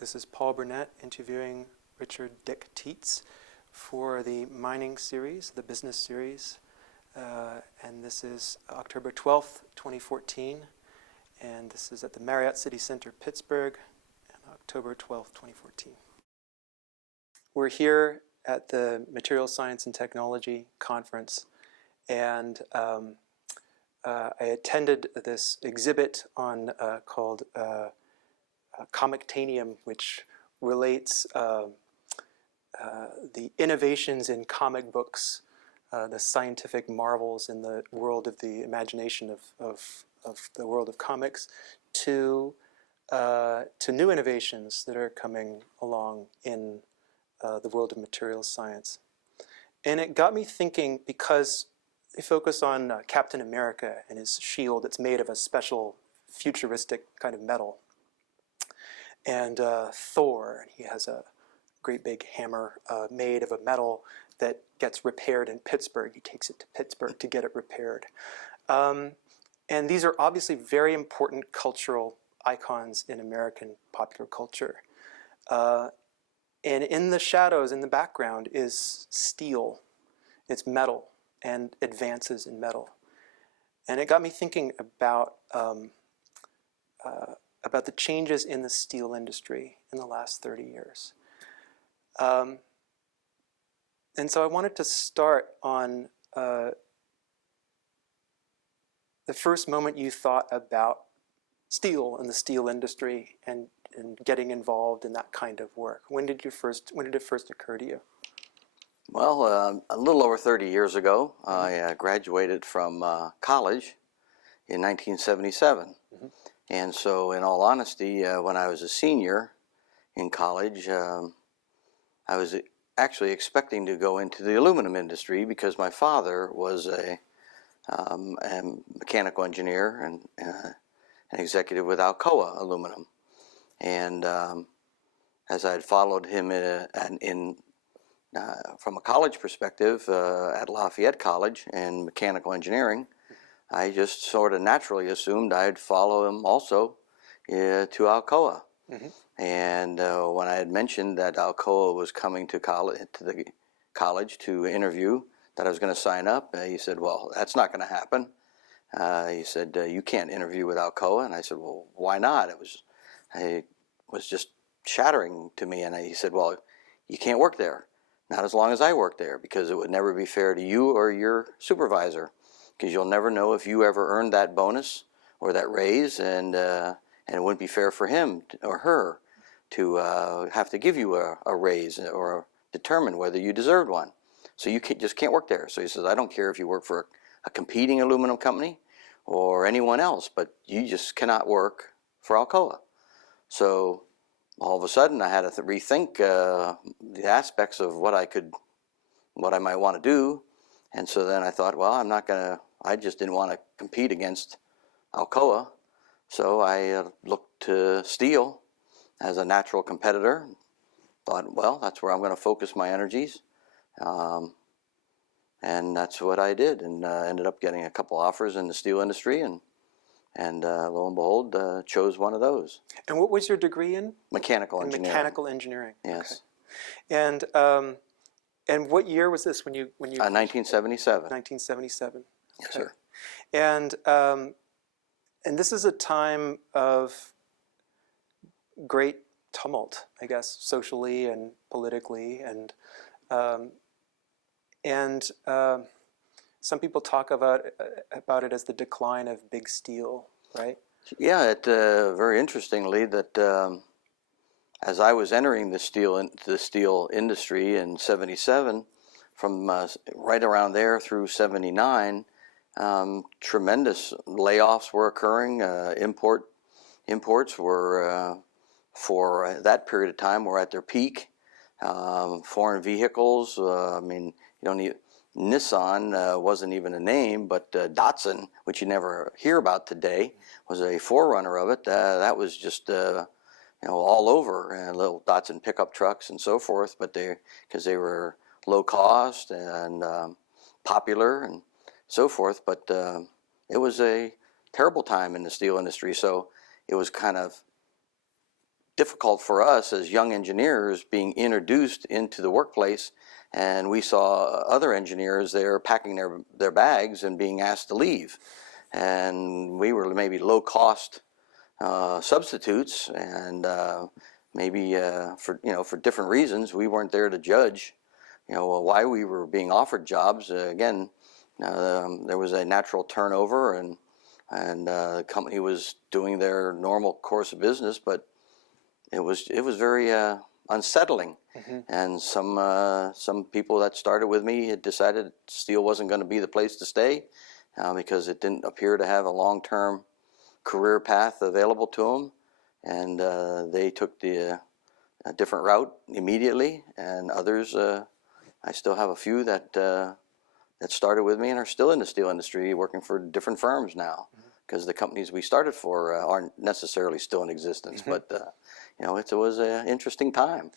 This is Paul Burnett interviewing Richard Dick Teets for the mining series, the business series. And this is October 12th, 2014. And this is at the Marriott City Center, Pittsburgh, on October 12th, 2014. We're here at the Materials Science and Technology Conference. And I attended this exhibit on called Comictanium, which relates the innovations in comic books, the scientific marvels in the world of the imagination of the world of comics, to new innovations that are coming along in the world of materials science. And it got me thinking, because they focus on Captain America and his shield that's made of a special futuristic kind of metal. And Thor, he has a great big hammer made of a metal that gets repaired in Pittsburgh. He takes it to Pittsburgh to get it repaired. And these are obviously very important cultural icons in American popular culture. And in the shadows, in the background, is steel. It's metal and advances in metal. And it got me thinking about the changes in the steel industry in the last 30 years. And so I wanted to start on the first moment you thought about steel and the steel industry and getting involved in that kind of work. When did it first occur to you? Well, a little over 30 years ago, I graduated from college in 1977. Mm-hmm. And so, in all honesty, when I was a senior in college, I was actually expecting to go into the aluminum industry because my father was a mechanical engineer and an executive with Alcoa Aluminum. And as I had followed him from a college perspective at Lafayette College in mechanical engineering, I just sort of naturally assumed I'd follow him also to Alcoa. Mm-hmm. And when I had mentioned that Alcoa was coming to the college to interview, that I was going to sign up, he said, "Well, that's not going to happen." He said, "You can't interview with Alcoa." And I said, "Well, why not?" It was just shattering to me. And he said, "Well, you can't work there. Not as long as I work there, because it would never be fair to you or your supervisor, because you'll never know if you ever earned that bonus or that raise, and it wouldn't be fair for him or her to have to give you a raise or determine whether you deserved one. So you just can't work there." So he says, "I don't care if you work for a competing aluminum company or anyone else, but you just cannot work for Alcoa." So all of a sudden, I had to rethink the aspects of what I might want to do. And so then I thought, well, I just didn't want to compete against Alcoa. So I looked to steel as a natural competitor. Thought, well, that's where I'm going to focus my energies. And that's what I did, and ended up getting a couple offers in the steel industry, and lo and behold, chose one of those. And what was your degree in? Mechanical engineering. Mechanical engineering. Yes. Okay. And what year was this when you? 1977. 1977. Yes, sir. And this is a time of great tumult, I guess, socially and politically, and some people talk about it as the decline of big steel, right? Yeah, very interestingly that as I was entering the steel industry in '77, from right around there through '79, tremendous layoffs were occurring. Imports were for that period of time were at their peak. Foreign vehicles. Nissan wasn't even a name, but Datsun, which you never hear about today, was a forerunner of it. That was just all over, little Datsun pickup trucks and so forth. But because they were low cost and popular and so forth. But it was a terrible time in the steel industry. So it was kind of difficult for us as young engineers being introduced into the workplace, and we saw other engineers there packing their bags and being asked to leave. And we were maybe low-cost substitutes, and maybe for different reasons, we weren't there to judge, why we were being offered jobs. Again, there was a natural turnover, and the company was doing their normal course of business, but it was very unsettling. And some people that started with me had decided steel wasn't going to be the place to stay because it didn't appear to have a long-term career path available to them, and they took a different route immediately. And others, I still have a few that started with me and are still in the steel industry, working for different firms now, because the companies we started for aren't necessarily still in existence. But it was an interesting time.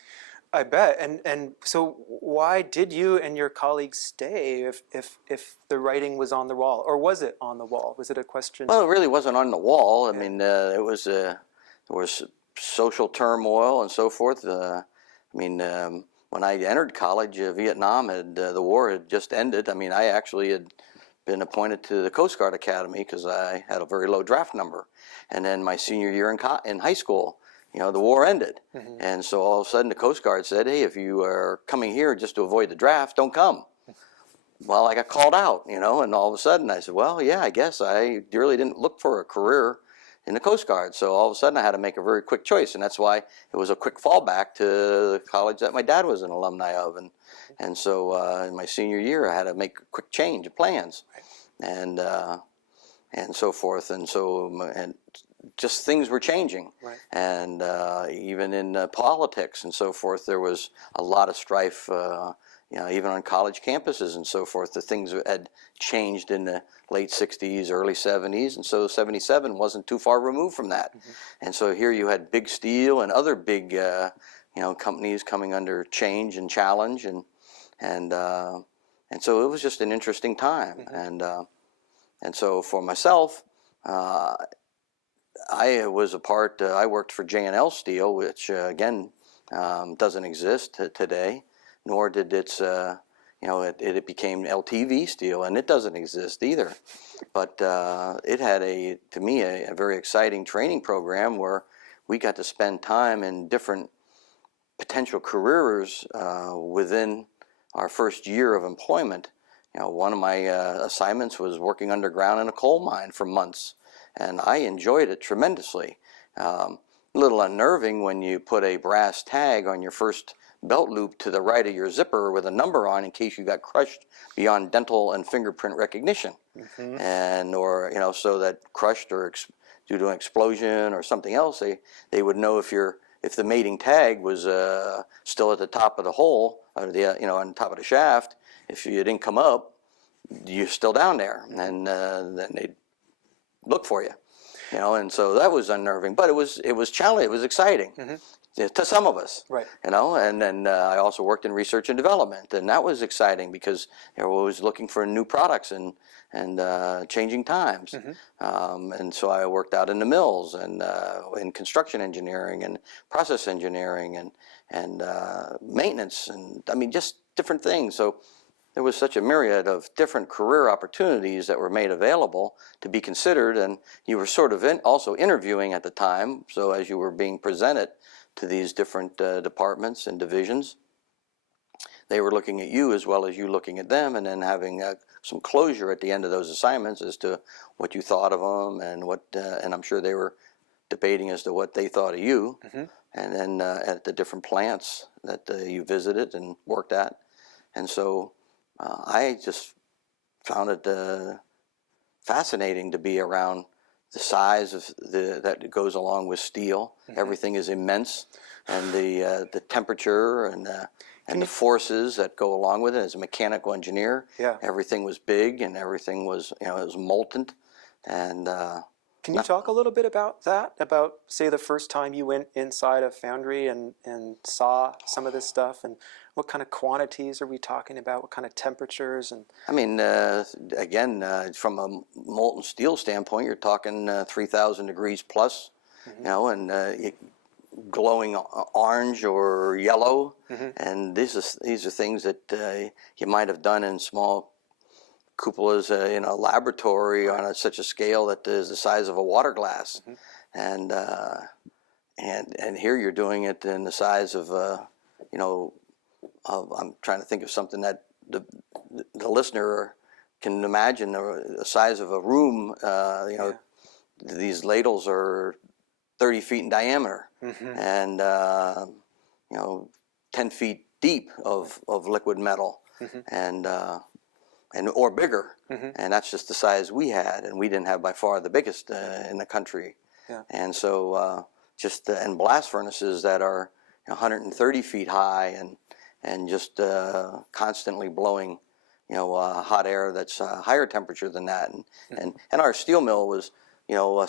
I bet. And so why did you and your colleagues stay if the writing was on the wall? Or was it on the wall? Was it a question? Well, it really wasn't on the wall. I mean, there was social turmoil and so forth. When I entered college, Vietnam the war had just ended. I mean, I actually had been appointed to the Coast Guard Academy because I had a very low draft number. And then my senior year in high school, the war ended. And so all of a sudden the Coast Guard said, hey, if you are coming here just to avoid the draft, don't come. Well, I got called out, and all of a sudden I said, well, yeah, I guess I really didn't look for a career in the Coast Guard. So all of a sudden I had to make a very quick choice, and that's why it was a quick fallback to the college that my dad was an alumni of. And so in my senior year I had to make a quick change of plans, and so forth. And just things were changing, and even in politics and so forth, there was a lot of strife. Even on college campuses and so forth, the things had changed in the late '60s, early '70s, and so '77 wasn't too far removed from that. And so here you had Big Steel and other big, companies coming under change and challenge, and so it was just an interesting time. And so for myself, I was I worked for J&L Steel, which again doesn't exist today, nor did it became LTV Steel, and it doesn't exist either. But it had to me a very exciting training program where we got to spend time in different potential careers within our first year of employment. One of my assignments was working underground in a coal mine for months, and I enjoyed it tremendously. A little unnerving when you put a brass tag on your first belt loop to the right of your zipper with a number on in case you got crushed beyond dental and fingerprint recognition, or so that crushed or due to an explosion or something else, they would know if the mating tag was still at the top of the hole, or on top of the shaft. If you didn't come up, you're still down there, and then they'd look for you, and so that was unnerving. But it was challenging. It was exciting to some of us, right? And then I also worked in research and development, and that was exciting because I was looking for new products and changing times. And so I worked out in the mills and in construction engineering and process engineering and maintenance, and just different things. So there was such a myriad of different career opportunities that were made available to be considered, and you were sort of also interviewing at the time. So as you were being presented to these different departments and divisions, they were looking at you as well as you looking at them, and then having some closure at the end of those assignments as to what you thought of them, and and I'm sure they were debating as to what they thought of you, and then at the different plants that you visited and worked at. And so I just found it fascinating to be around the size of that goes along with steel. Everything is immense, and the temperature and the forces that go along with it. As a mechanical engineer, everything was big, and everything was it was molten. And can you talk a little bit about that? About, say, the first time you went inside a foundry and saw some of this stuff, and what kind of quantities are we talking about? What kind of temperatures? And again, from a molten steel standpoint, you're talking 3,000 degrees plus, and glowing orange or yellow, and these are things that you might have done in small cupolas in a laboratory on such a scale that is the size of a water glass, and here you're doing it in the size of I'm trying to think of something that the listener can imagine the size of a room. These ladles are 30 feet in diameter, and 10 feet deep of liquid metal, and or bigger, and that's just the size we had, and we didn't have by far the biggest in the country. And so and blast furnaces that are 130 feet high and just constantly blowing hot air that's higher temperature than that, and our steel mill was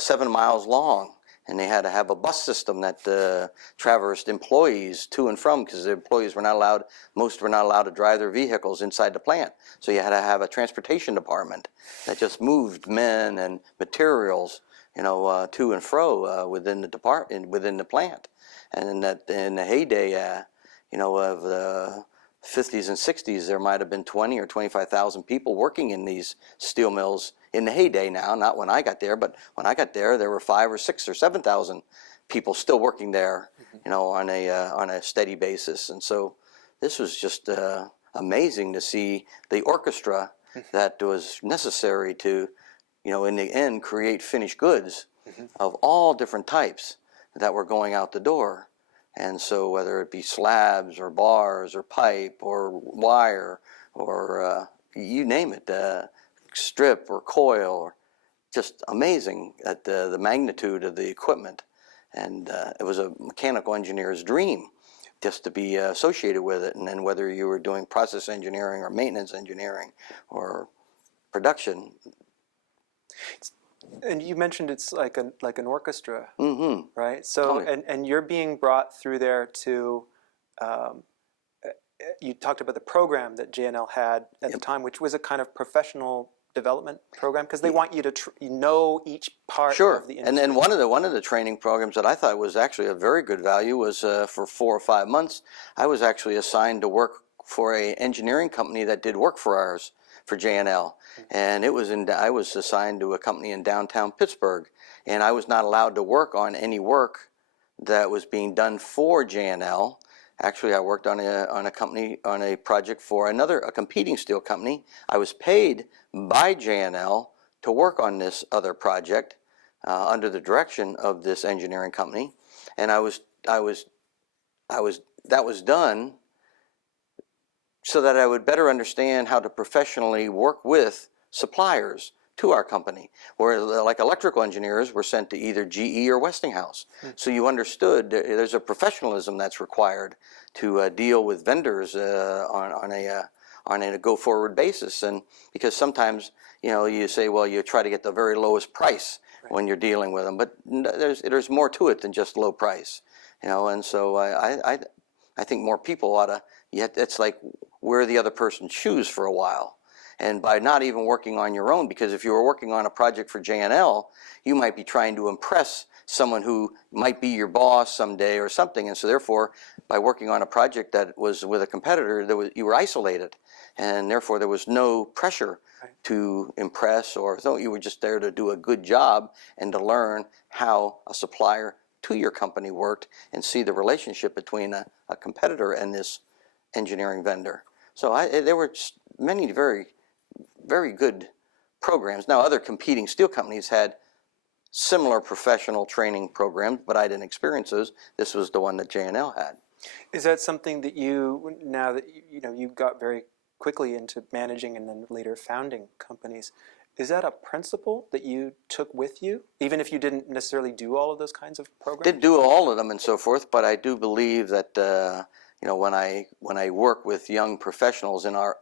7 miles long, and they had to have a bus system that traversed employees to and from, because the employees were not allowed, most were not allowed to drive their vehicles inside the plant. So you had to have a transportation department that just moved men and materials, to and fro within the department, within the plant. And in the heyday, of the 50s and 60s, there might have been 20 or 25,000 people working in these steel mills in the heyday now, not when I got there, but when I got there, there were 5 or 6 or 7,000 people still working there, on a steady basis. And so this was just amazing to see the orchestra that was necessary to, in the end, create finished goods of all different types that were going out the door. And so whether it be slabs or bars or pipe or wire or you name it, strip or coil, or just amazing at the magnitude of the equipment. And it was a mechanical engineer's dream just to be associated with it. And then whether you were doing process engineering or maintenance engineering or production. And you mentioned it's like an orchestra, right? So and you're being brought through there to. You talked about the program that JNL had at the time, which was a kind of professional development program, because they want you to know each part of the industry. And then one of the training programs that I thought was actually a very good value was for 4 or 5 months. I was actually assigned to work for an engineering company that did work for ours, for JNL, and I was assigned to a company in downtown Pittsburgh, and I was not allowed to work on any work that was being done for JNL. Actually, I worked on a project for a competing steel company. I was paid by JNL to work on this other project under the direction of this engineering company, and that was done so that I would better understand how to professionally work with suppliers to our company, where like electrical engineers were sent to either GE or Westinghouse. So you understood there's a professionalism that's required to deal with vendors on a go-forward basis. And because sometimes you say, well, you try to get the very lowest price when you're dealing with them, but there's more to it than just low price. And so I think more people ought to. It's like wear the other person's shoes for a while. And by not even working on your own, because if you were working on a project for JNL, you might be trying to impress someone who might be your boss someday or something. And so therefore, by working on a project that was with a competitor, you were isolated. And therefore, there was no pressure to impress, or so you were just there to do a good job and to learn how a supplier to your company worked and see the relationship between a competitor and this engineering vendor. So there were many very, very good programs. Now, other competing steel companies had similar professional training programs, but I didn't experience those. This was the one that JNL had. Is that something that you, now that you got very quickly into managing and then later founding companies, is that a principle that you took with you, even if you didn't necessarily do all of those kinds of programs? Didn't do all of them and so forth, but I do believe that when I work with young professionals in our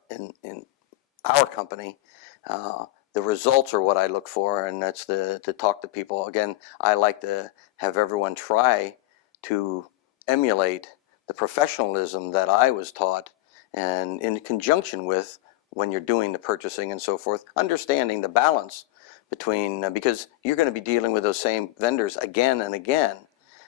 company, the results are what I look for, and that's to talk to people. Again, I like to have everyone try to emulate the professionalism that I was taught, and in conjunction with when you're doing the purchasing and so forth, understanding the balance between, because you're going to be dealing with those same vendors again and again,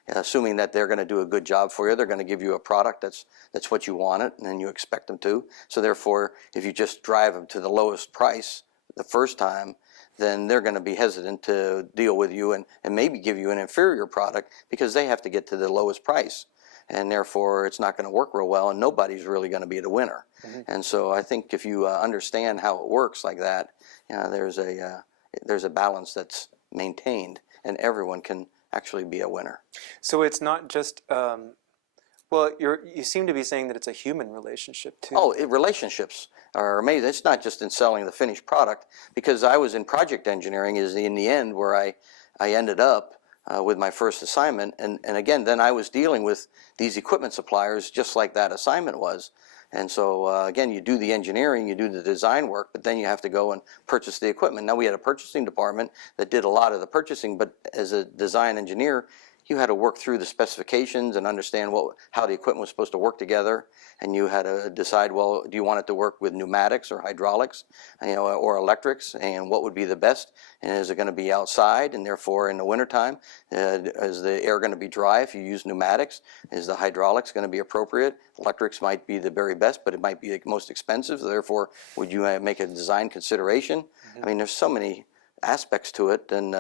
assuming that they're going to do a good job for you. They're going to give you a product that's what you want it, and you expect them to. So therefore, if you just drive them to the lowest price the first time, then they're going to be hesitant to deal with you and maybe give you an inferior product because they have to get to the lowest price. And therefore, it's not going to work real well, and nobody's really going to be the winner. Mm-hmm. And so I think if you understand how it works like that, there's a balance that's maintained, and everyone can actually be a winner. So it's not just, well, you seem to be saying that it's a human relationship too. Oh, relationships are amazing. It's not just in selling the finished product, because I was in project engineering is in the end where I ended up with my first assignment. And again, then I was dealing with these equipment suppliers just like that assignment was. And so, again, you do the engineering, you do the design work, but then you have to go and purchase the equipment. Now, we had a purchasing department that did a lot of the purchasing, but as a design engineer, you had to work through the specifications and understand how the equipment was supposed to work together. And you had to decide, well, do you want it to work with pneumatics or hydraulics, or electrics, and what would be the best? And is it going to be outside, and therefore in the wintertime, is the air going to be dry if you use pneumatics? Is the hydraulics going to be appropriate? Electrics might be the very best, but it might be the most expensive. Therefore, would you make a design consideration? Mm-hmm. I mean, there's so many aspects to it, and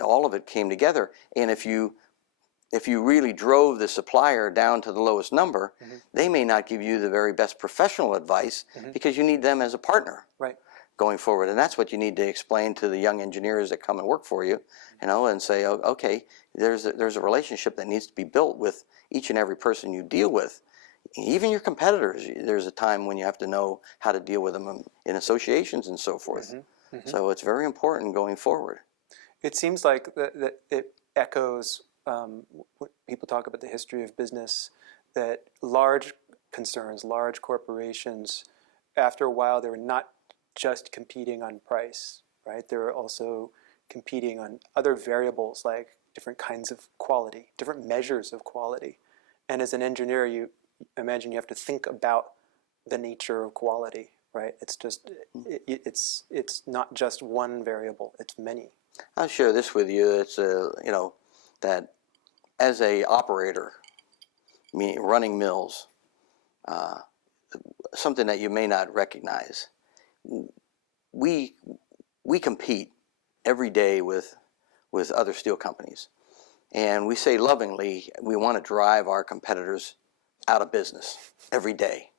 all of it came together. And if you really drove the supplier down to the lowest number, mm-hmm. they may not give you the very best professional advice, mm-hmm. because you need them as a partner, right, going forward. And that's what you need to explain to the young engineers that come and work for you, and say, oh, okay, there's a relationship that needs to be built with each and every person you deal with. Even your competitors, there's a time when you have to know how to deal with them in associations and so forth. Mm-hmm. Mm-hmm. So it's very important going forward. It seems like that it echoes when people talk about the history of business, that large concerns, large corporations, after a while, they were not just competing on price, right? They were also competing on other variables like different kinds of quality, different measures of quality. And as an engineer, you imagine you have to think about the nature of quality, right? It's just, it's not just one variable, it's many. I'll share this with you. It's that as a operator, running mills, something that you may not recognize. We compete every day with other steel companies, and we say lovingly we want to drive our competitors out of business every day.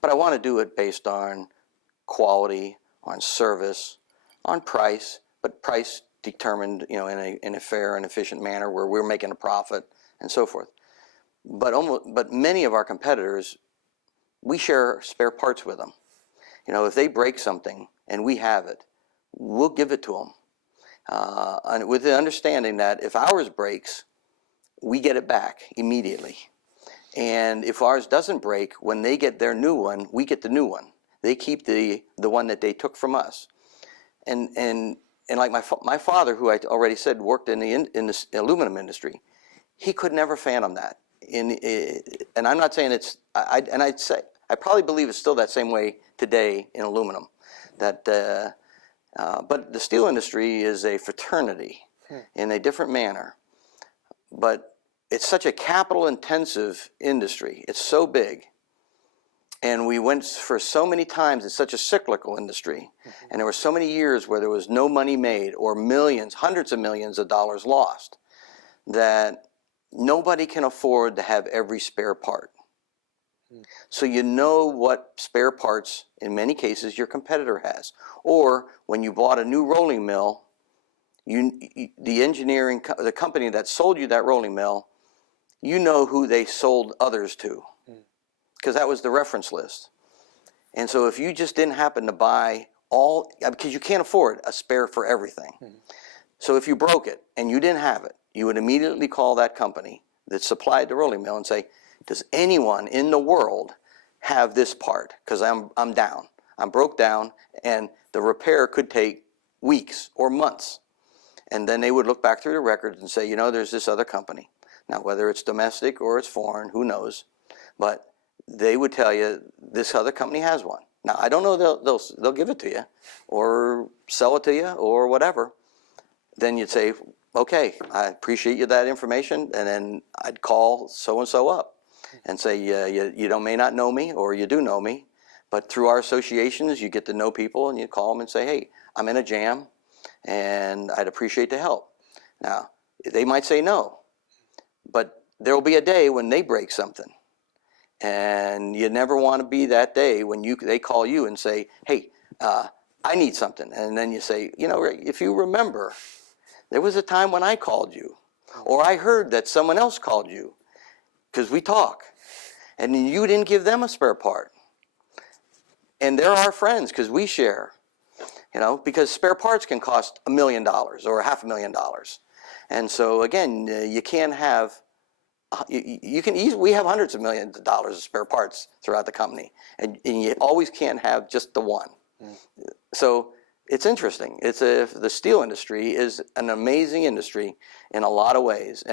But I want to do it based on quality, on service, on price, but price determined, in a fair and efficient manner where we're making a profit and so forth. But many of our competitors, we share spare parts with them. If they break something and we have it, we'll give it to them, and with the understanding that if ours breaks, we get it back immediately. And if ours doesn't break, when they get their new one, we get the new one. They keep the one that they took from us. And like my father, who I already said worked in the aluminum industry, he could never fathom that. And I'm not saying I'd say I probably believe it's still that same way today in aluminum. But the steel industry is a fraternity in a different manner. But it's such a capital-intensive industry. It's so big. And we went for so many times, it's such a cyclical industry. Mm-hmm. And there were so many years where there was no money made or millions, hundreds of millions of dollars lost, that nobody can afford to have every spare part. Mm. So you know what spare parts, in many cases, your competitor has. Or when you bought a new rolling mill, the company that sold you that rolling mill, you know who they sold others to, because that was the reference list. And so if you just didn't happen to buy because you can't afford a spare for everything. Mm-hmm. So if you broke it and you didn't have it, you would immediately call that company that supplied the rolling mill and say, does anyone in the world have this part? Because I'm down. I'm broke down, and the repair could take weeks or months. And then they would look back through the records and say, there's this other company. Now, whether it's domestic or it's foreign, who knows? But they would tell you this other company has one. Now, I don't know they'll give it to you or sell it to you or whatever. Then you'd say, okay, I appreciate you that information, and then I'd call so and so up and say, you don't may not know me, or you do know me, but through our associations, you get to know people, and you call them and say, hey, I'm in a jam, and I'd appreciate the help. Now, they might say no, but there will be a day when they break something, and you never want to be that day when they call you and say, hey, I need something, and then you say, if you remember, there was a time when I called you, or I heard that someone else called you, because we talk, and you didn't give them a spare part. And they're our friends because we share, because spare parts can cost $1 million or $500,000. And so again, you can't have, we have hundreds of millions of dollars of spare parts throughout the company, and you always can't have just the one. So it's interesting. The steel industry is an amazing industry in a lot of ways,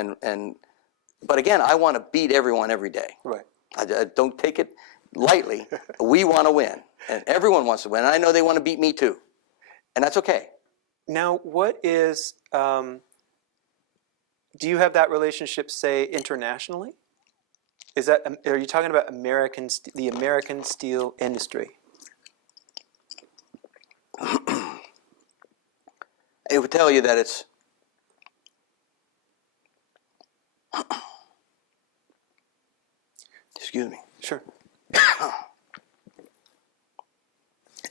but again, I want to beat everyone every day. Right. I don't take it lightly. We want to win, and everyone wants to win. And I know they want to beat me too, and that's okay. Now, what is? Do you have that relationship, say, internationally? Are you talking about the American steel industry? It would tell you that it's excuse me. Sure.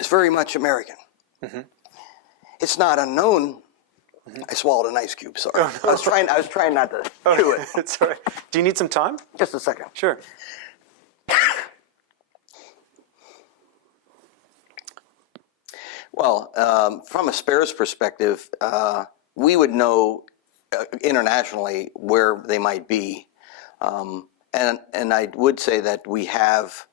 It's very much American. Mm-hmm. It's not unknown. Mm-hmm. I swallowed an ice cube. Sorry. Oh, no. I was trying not to do it. It's all right. Do you need some time? Just a second. Sure. Well, from a spares perspective, we would know internationally where they might be, and I would say that we have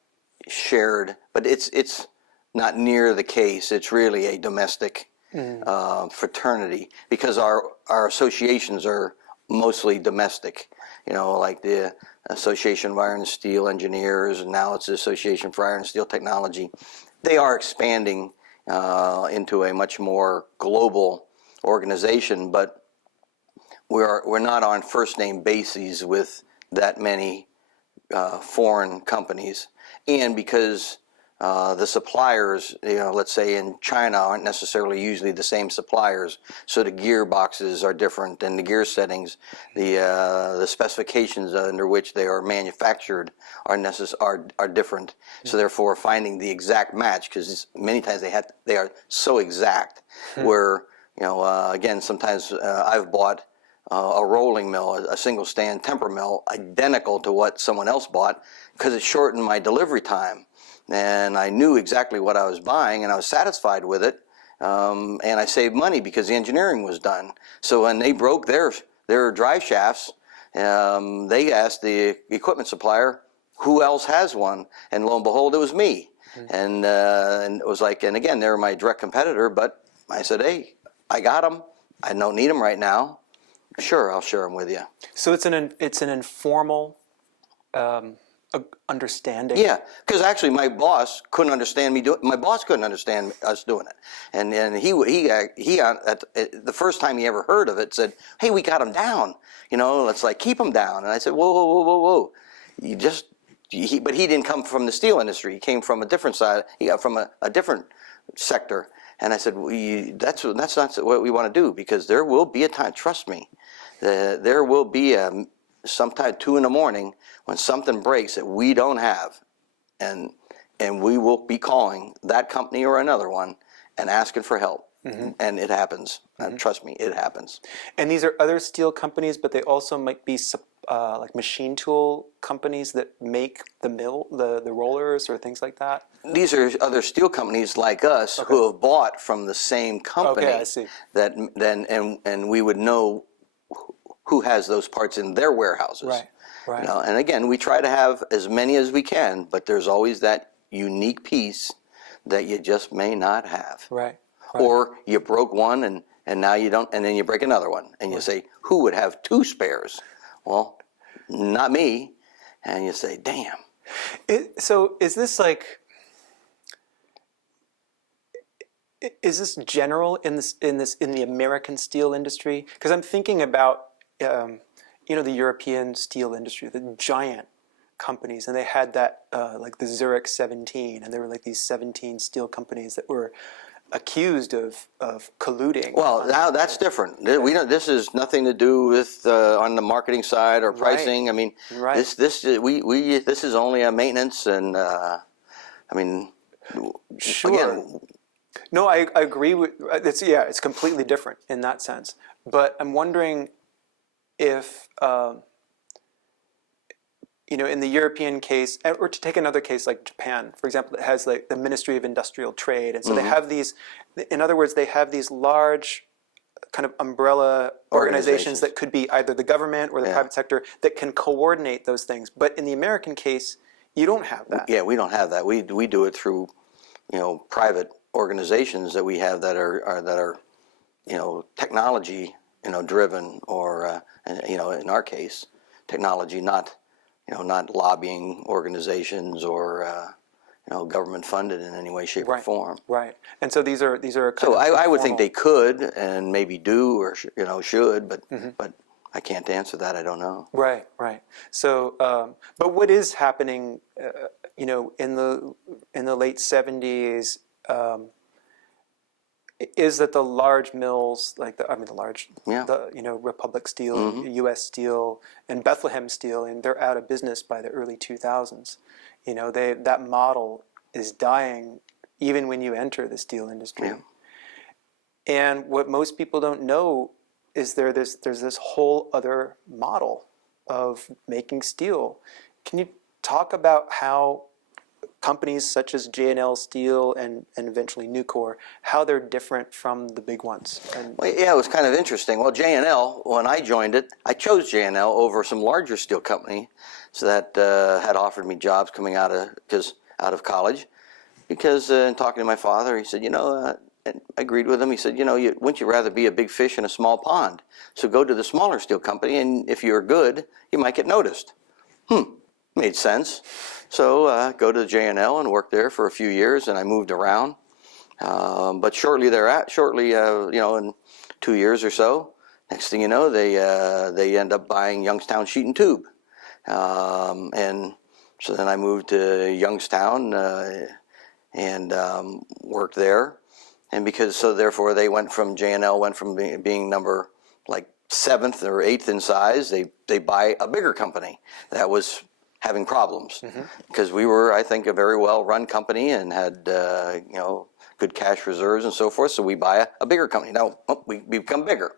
shared, but it's not near the case. It's really a domestic fraternity, because our associations are mostly domestic. Like the Association of Iron and Steel Engineers, and now it's the Association for Iron and Steel Technology. They are expanding into a much more global organization, but we're not on first name bases with that many foreign companies, and because the suppliers, let's say in China, aren't necessarily usually the same suppliers, so the gearboxes are different, and the gear settings, the specifications under which they are manufactured are different. So therefore, finding the exact match, because many times they are so exact, where again, sometimes I've bought a rolling mill, a single stand temper mill, identical to what someone else bought, because it shortened my delivery time. And I knew exactly what I was buying, and I was satisfied with it, and I saved money because the engineering was done. So when they broke their drive shafts, they asked the equipment supplier, who else has one? And lo and behold, it was me. And it was like, and again, they're my direct competitor, but I said, hey, I got them. I don't need them right now. Sure, I'll share them with you. So it's an informal understanding. Yeah, because actually my boss couldn't understand me my boss couldn't understand us doing it, and he the first time he ever heard of it said, "Hey, we got him down. Let's keep him down." And I said, "Whoa, whoa, whoa, whoa, whoa! But he didn't come from the steel industry. He came from a different side. He got from a different sector." And I said, "That's not what we want to do, because there will be a time. Trust me, there will be sometime 2 a.m. when something breaks that we don't have, and we will be calling that company or another one and asking for help." Mm-hmm. And it happens. Mm-hmm. Trust me, it happens. And these are other steel companies, but they also might be like machine tool companies that make the rollers or things like that? These are other steel companies like us, okay, who have bought from the same company. Okay, I see. And we would know who has those parts in their warehouses. Right. Right. And again, we try to have as many as we can, but there's always that unique piece that you just may not have. Right. Or you broke one and now you don't, and then you break another one, and you say, who would have 2 spares? Well, not me. And you say, damn. So is this is this general in the American steel industry? Because I'm thinking about the European steel industry, the giant companies, and they had that like the Zurich 17, and there were like these 17 steel companies that were accused of colluding. Well, now that's different. We don't. This is nothing to do with on the marketing side or pricing. Right. I mean, Right. this is only a maintenance, and I mean, Sure. again, No, I agree with it's completely different in that sense. But I'm wondering if in the European case, or to take another case like Japan, for example, it has like the Ministry of Industrial Trade, and so they have these. In other words, they have these large kind of umbrella organizations that could be either the government or the private sector that can coordinate those things. But in the American case, you don't have that. Yeah, we don't have that. We do it through private organizations that we have that are technology driven, or in our case, technology, not lobbying organizations or government funded in any way, shape, or form. Right. And so these are kind So of I would think they could and maybe do, or should, but I can't answer that. I don't know. Right. So, but what is happening, in the late 70s, is that the large mills, like Republic Steel, U.S. Steel, and Bethlehem Steel, and they're out of business by the early 2000s. That model is dying even when you enter the steel industry. Yeah. And what most people don't know is there's this whole other model of making steel. Can you talk about how companies such as J&L Steel and eventually Nucor, how they're different from the big ones? Well, yeah, it was kind of interesting. Well, J&L, when I joined it, I chose J&L over some larger steel company so that had offered me jobs coming out of college. Because in talking to my father, he said, and I agreed with him. He said, wouldn't you rather be a big fish in a small pond? So go to the smaller steel company, and if you're good, you might get noticed. Made sense. So go to J&L and worked there for a few years, and I moved around. But shortly, in 2 years or so, next thing you know, they end up buying Youngstown Sheet and Tube, and so then I moved to Youngstown and worked there, and therefore they went from J&L went from being number like 7th or 8th in size. They buy a bigger company that was having problems because we were, I think, a very well-run company and had good cash reserves and so forth. So we buy a bigger company. Now we become bigger.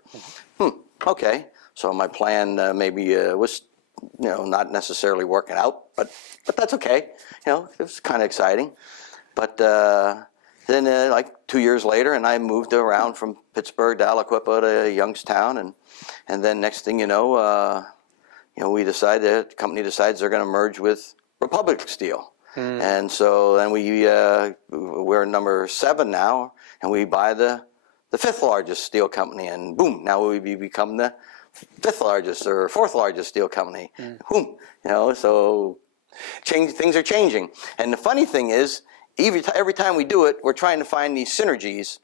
Okay. So my plan maybe was not necessarily working out, but that's okay. It was kind of exciting. But then like 2 years later, and I moved around from Pittsburgh to Aliquippa to Youngstown, and then next thing you know, the company decides they're going to merge with Republic Steel. And so then we're number 7 now, and we buy the 5th largest steel company, and boom, now we become the 5th largest or 4th largest steel company. Boom, so things are changing. And the funny thing is, every time we do it, we're trying to find these synergies,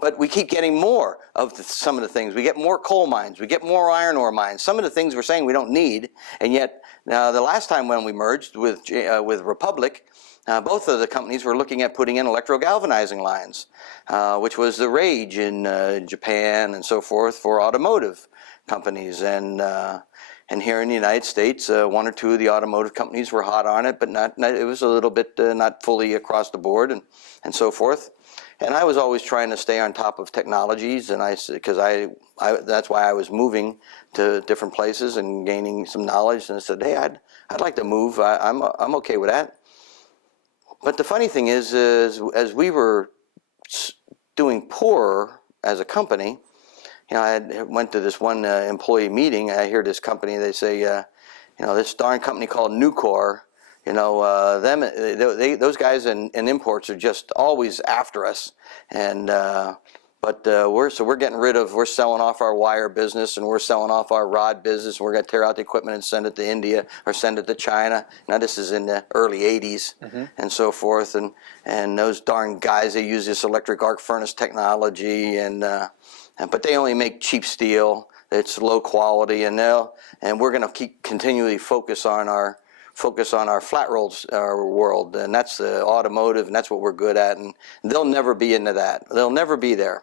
but we keep getting more of some of the things. We get more coal mines, we get more iron ore mines. Some of the things we're saying we don't need, and yet the last time when we merged with Republic, both of the companies were looking at putting in electrogalvanizing lines, which was the rage in Japan and so forth for automotive companies. And here in the United States, 1 or 2 of the automotive companies were hot on it, but it was a little bit not fully across the board and so forth. And I was always trying to stay on top of technologies, and that's why I was moving to different places and gaining some knowledge. And I said, hey, I'd like to move. I'm okay with that. But the funny thing is as we were doing poorer as a company, I went to this one employee meeting. I hear this company. They say, this darn company called Nucor. Those guys in imports are just always after us, and But we're getting rid of, we're selling off our wire business, and we're selling off our rod business, and we're going to tear out the equipment and send it to India or send it to China. Now this is in the early 80s and so forth, and those darn guys, they use this electric arc furnace technology, but they only make cheap steel. It's low quality, and we're going to continually focus on our flat rolls world, and that's the automotive, and that's what we're good at, and they'll never be into that. They'll never be there.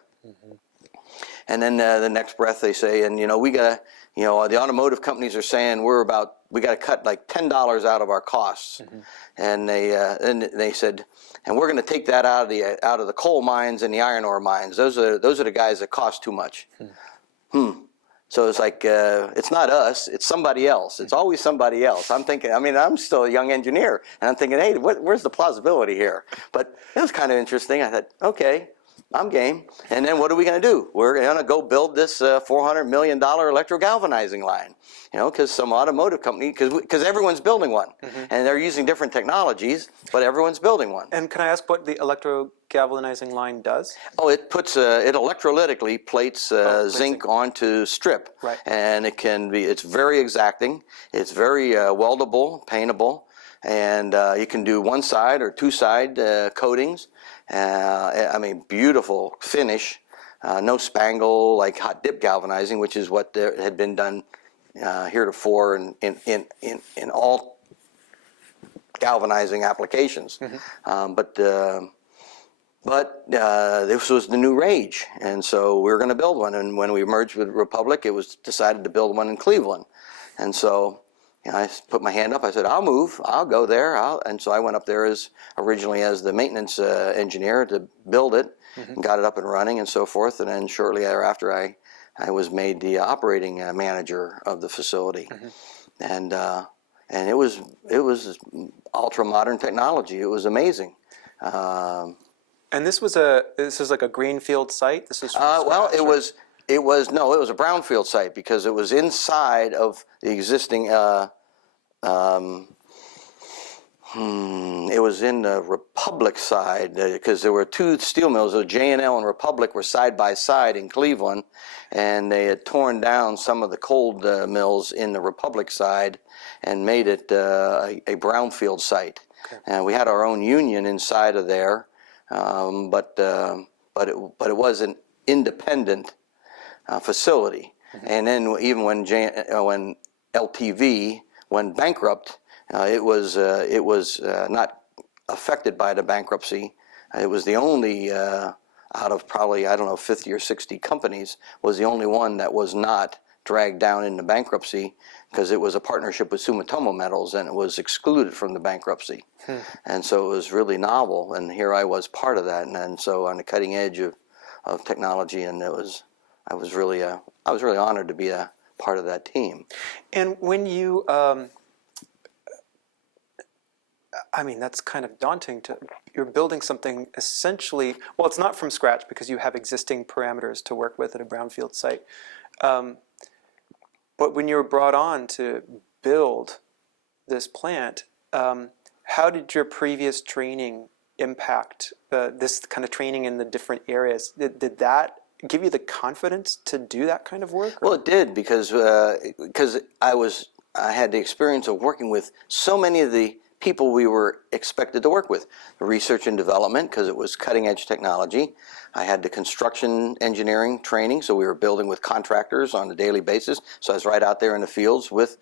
And then the next breath they say, and we got the automotive companies are saying we got to cut like $10 out of our costs, and they said, and we're going to take that out of the coal mines and the iron ore mines. Those are the guys that cost too much. So it's like, it's not us, it's somebody else. It's always somebody else. I'm thinking, I'm still a young engineer, and I'm thinking, hey, where's the plausibility here? But it was kind of interesting. I thought, okay, I'm game. And then what are we going to do? We're going to go build this $400 million electrogalvanizing line, because some automotive company, because everyone's building one. And they're using different technologies, but everyone's building one. And can I ask what the electrogalvanizing line does? Oh, it puts it electrolytically plates zinc onto strip, right. And it's very exacting. It's very weldable, paintable, and you can do one side or two side coatings. Beautiful finish. No spangle like hot dip galvanizing, which is what had been done heretofore in all galvanizing applications. But this was the new rage, and so we were going to build one. And when we merged with Republic, it was decided to build one in Cleveland. And so I put my hand up. I said, I'll move. I'll go there. And so I went up there originally as the maintenance engineer to build it, and got it up and running and so forth. And then shortly thereafter, I was made the operating manager of the facility. And it was ultra modern technology. It was amazing. And this was like a greenfield site. This is it was a brownfield site, because it was inside of the existing. It was in the Republic side, because there were two steel mills. So J&L and Republic were side by side in Cleveland, and they had torn down some of the cold mills in the Republic side and made it a brownfield site. Okay. And we had our own union inside of there, but it was an independent facility. And then even when LTV went bankrupt, it was not affected by the bankruptcy. It was the only out of probably 50 or 60 companies, was the only one that was not dragged down into bankruptcy, because it was a partnership with Sumitomo Metals, and it was excluded from the bankruptcy. And so it was really novel, and here I was part of that, and so on the cutting edge of technology, and I was really honored to be a part of that team. And when you that's kind of daunting. You're building something essentially, well, it's not from scratch, because you have existing parameters to work with at a brownfield site. But when you were brought on to build this plant, how did your previous training impact this kind of training in the different areas? Did that give you the confidence to do that kind of work? Or? Well, it did, because I had the experience of working with so many of the people we were expected to work with. The research and development, because it was cutting edge technology. I had the construction engineering training, so we were building with contractors on a daily basis. So I was right out there in the fields with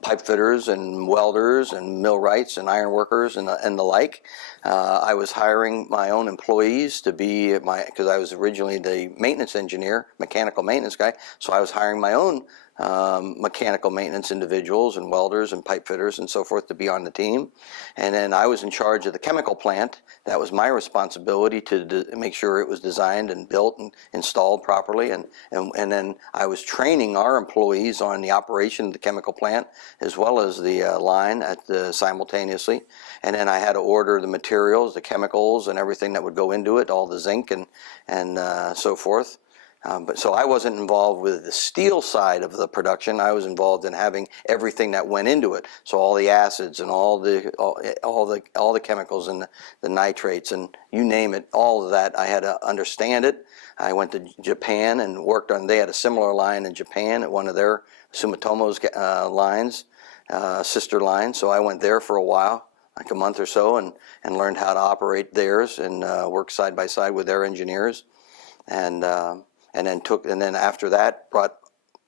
pipe fitters and welders and millwrights and iron workers and the like. I was hiring my own employees to be because I was originally the maintenance engineer, mechanical maintenance guy, so I was hiring my own mechanical maintenance individuals and welders and pipe fitters and so forth to be on the team. And then I was in charge of the chemical plant. That was my responsibility to make sure it was designed and built and installed properly. And then I was training our employees on the operation of the chemical plant as well as the line simultaneously. And then I had to order the materials, the chemicals and everything that would go into it, all the zinc and so forth. But so I wasn't involved with the steel side of the production. I was involved in having everything that went into it. So all the acids and all the chemicals and the nitrates and you name it, all of that I had to understand it. I went to Japan and worked on. They had a similar line in Japan at one of their Sumitomo's lines, sister line. So I went there for a while, like a month or so, and learned how to operate theirs and work side by side with their engineers. And then after that, brought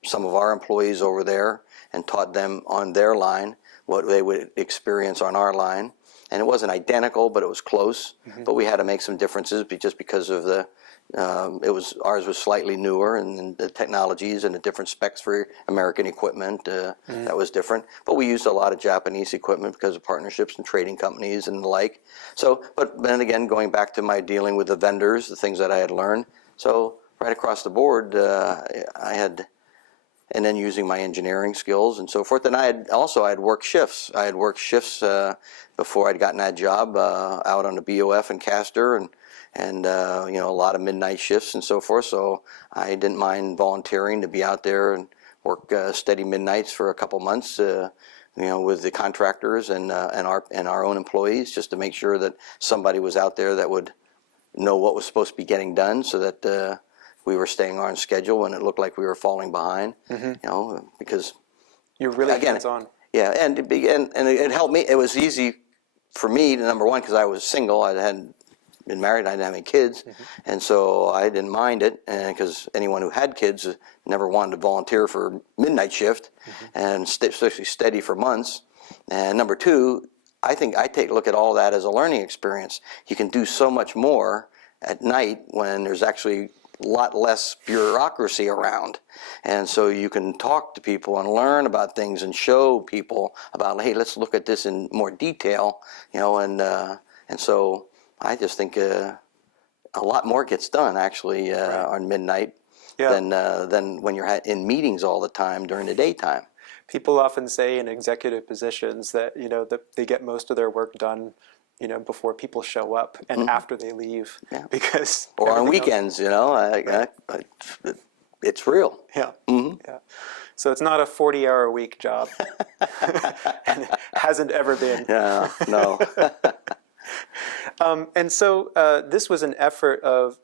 some of our employees over there and taught them on their line what they would experience on our line. And it wasn't identical, but it was close. Mm-hmm. But we had to make some differences just because of ours was slightly newer and the technologies and the different specs for American equipment that was different. But we used a lot of Japanese equipment because of partnerships and trading companies and the like. So, but then again, going back to my dealing with the vendors, the things that I had learned. So right across the board, I had, and then using my engineering skills and so forth. And I had worked shifts. I had worked shifts before I'd gotten that job out on the BOF and Castor, and a lot of midnight shifts and so forth. So I didn't mind volunteering to be out there and work steady midnights for a couple months. With the contractors and our own employees, just to make sure that somebody was out there that would know what was supposed to be getting done, so that we were staying on schedule when it looked like we were falling behind. Mm-hmm. Because you're really hands-on. Yeah, and it helped me. It was easy for me, number one, because I was single. I hadn't been married. I didn't have any kids, mm-hmm. and so I didn't mind it. And because anyone who had kids never wanted to volunteer for midnight shift, mm-hmm. and especially steady for months. And number two, I think I take a look at all that as a learning experience. You can do so much more at night when there's actually a lot less bureaucracy around. And so you can talk to people and learn about things and show people about, hey, let's look at this in more detail, and so I just think a lot more gets done actually right. on midnight than when you're in meetings all the time during the daytime. People often say in executive positions that that they get most of their work done before people show up and mm-hmm. after they leave, because or on weekends, it's real. Yeah, mm-hmm. Yeah. So it's not a 40-hour-a-week job, and it hasn't ever been. Yeah, no. And so this was an effort of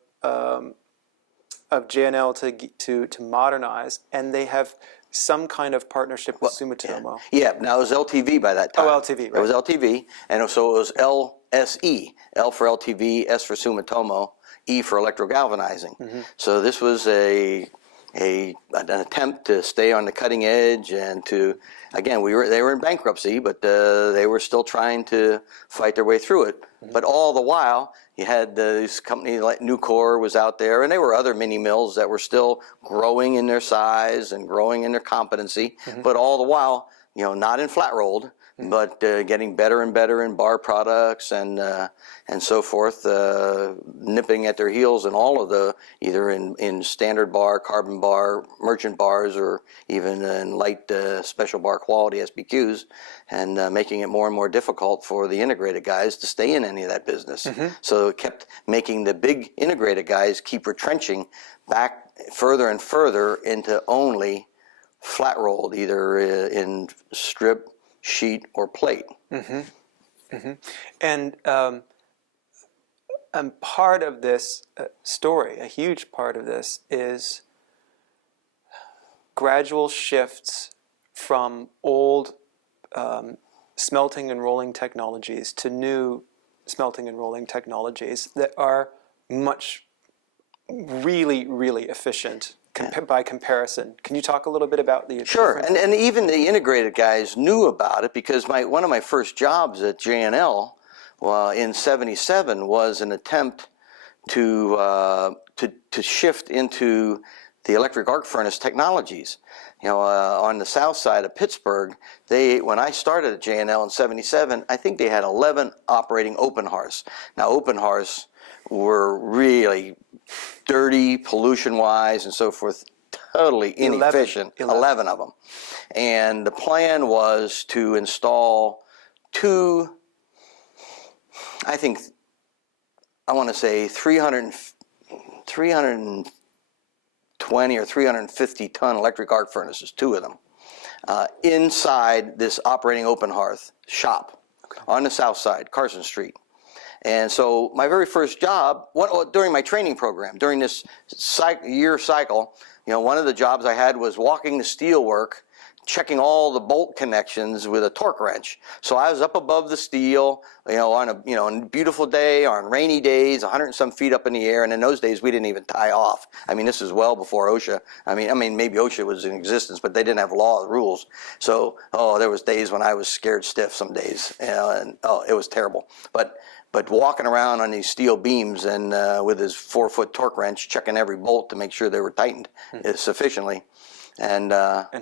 JNL to modernize, and they have some kind of partnership with Sumitomo. Yeah, now it was LTV by that time. Oh, LTV, right. It was LTV, and so it was LSE, L for LTV, S for Sumitomo, E for electrogalvanizing. Mm-hmm. So this was an attempt to stay on the cutting edge and to, again, they were in bankruptcy, but they were still trying to fight their way through it. Mm-hmm. But all the while, you had this company like Nucor was out there, and there were other mini mills that were still growing in their size and growing in their competency. Mm-hmm. But all the while, not in flat rolled, mm-hmm. but getting better and better in bar products and so forth, nipping at their heels in all of the, either in standard bar, carbon bar, merchant bars, or even in light special bar quality SBQs, and making it more and more difficult for the integrated guys to stay in any of that business. Mm-hmm. So it kept making the big integrated guys keep retrenching back further and further into only flat rolled, either in strip, sheet, or plate. Mm-hmm. Mm-hmm. And part of this story, a huge part of this, is gradual shifts from old smelting and rolling technologies to new smelting and rolling technologies that are really, really efficient by comparison. Can you talk a little bit about the Sure, and even the integrated guys knew about it, because one of my first jobs at JNL in '77 was an attempt to shift into the electric arc furnace technologies. On the south side of Pittsburgh, when I started at JNL in '77, I think they had 11 operating open hearths. Now, open hearths were really dirty, pollution-wise and so forth, totally inefficient. 11 of them. And the plan was to install two, I want to say 350 320 or 350 ton electric arc furnaces, 2 of them, inside this operating open hearth shop on the south side, Carson Street. And so my very first job, during my training program, during this year cycle, one of the jobs I had was walking the steel work, checking all the bolt connections with a torque wrench. So I was up above the steel, on a beautiful day, or on rainy days, 100 and some feet up in the air. And in those days, we didn't even tie off. I mean, this is well before OSHA. I mean, maybe OSHA was in existence, but they didn't have law rules. So, there was days when I was scared stiff some days, and it was terrible. But walking around on these steel beams and with his 4-foot torque wrench, checking every bolt to make sure they were tightened sufficiently. And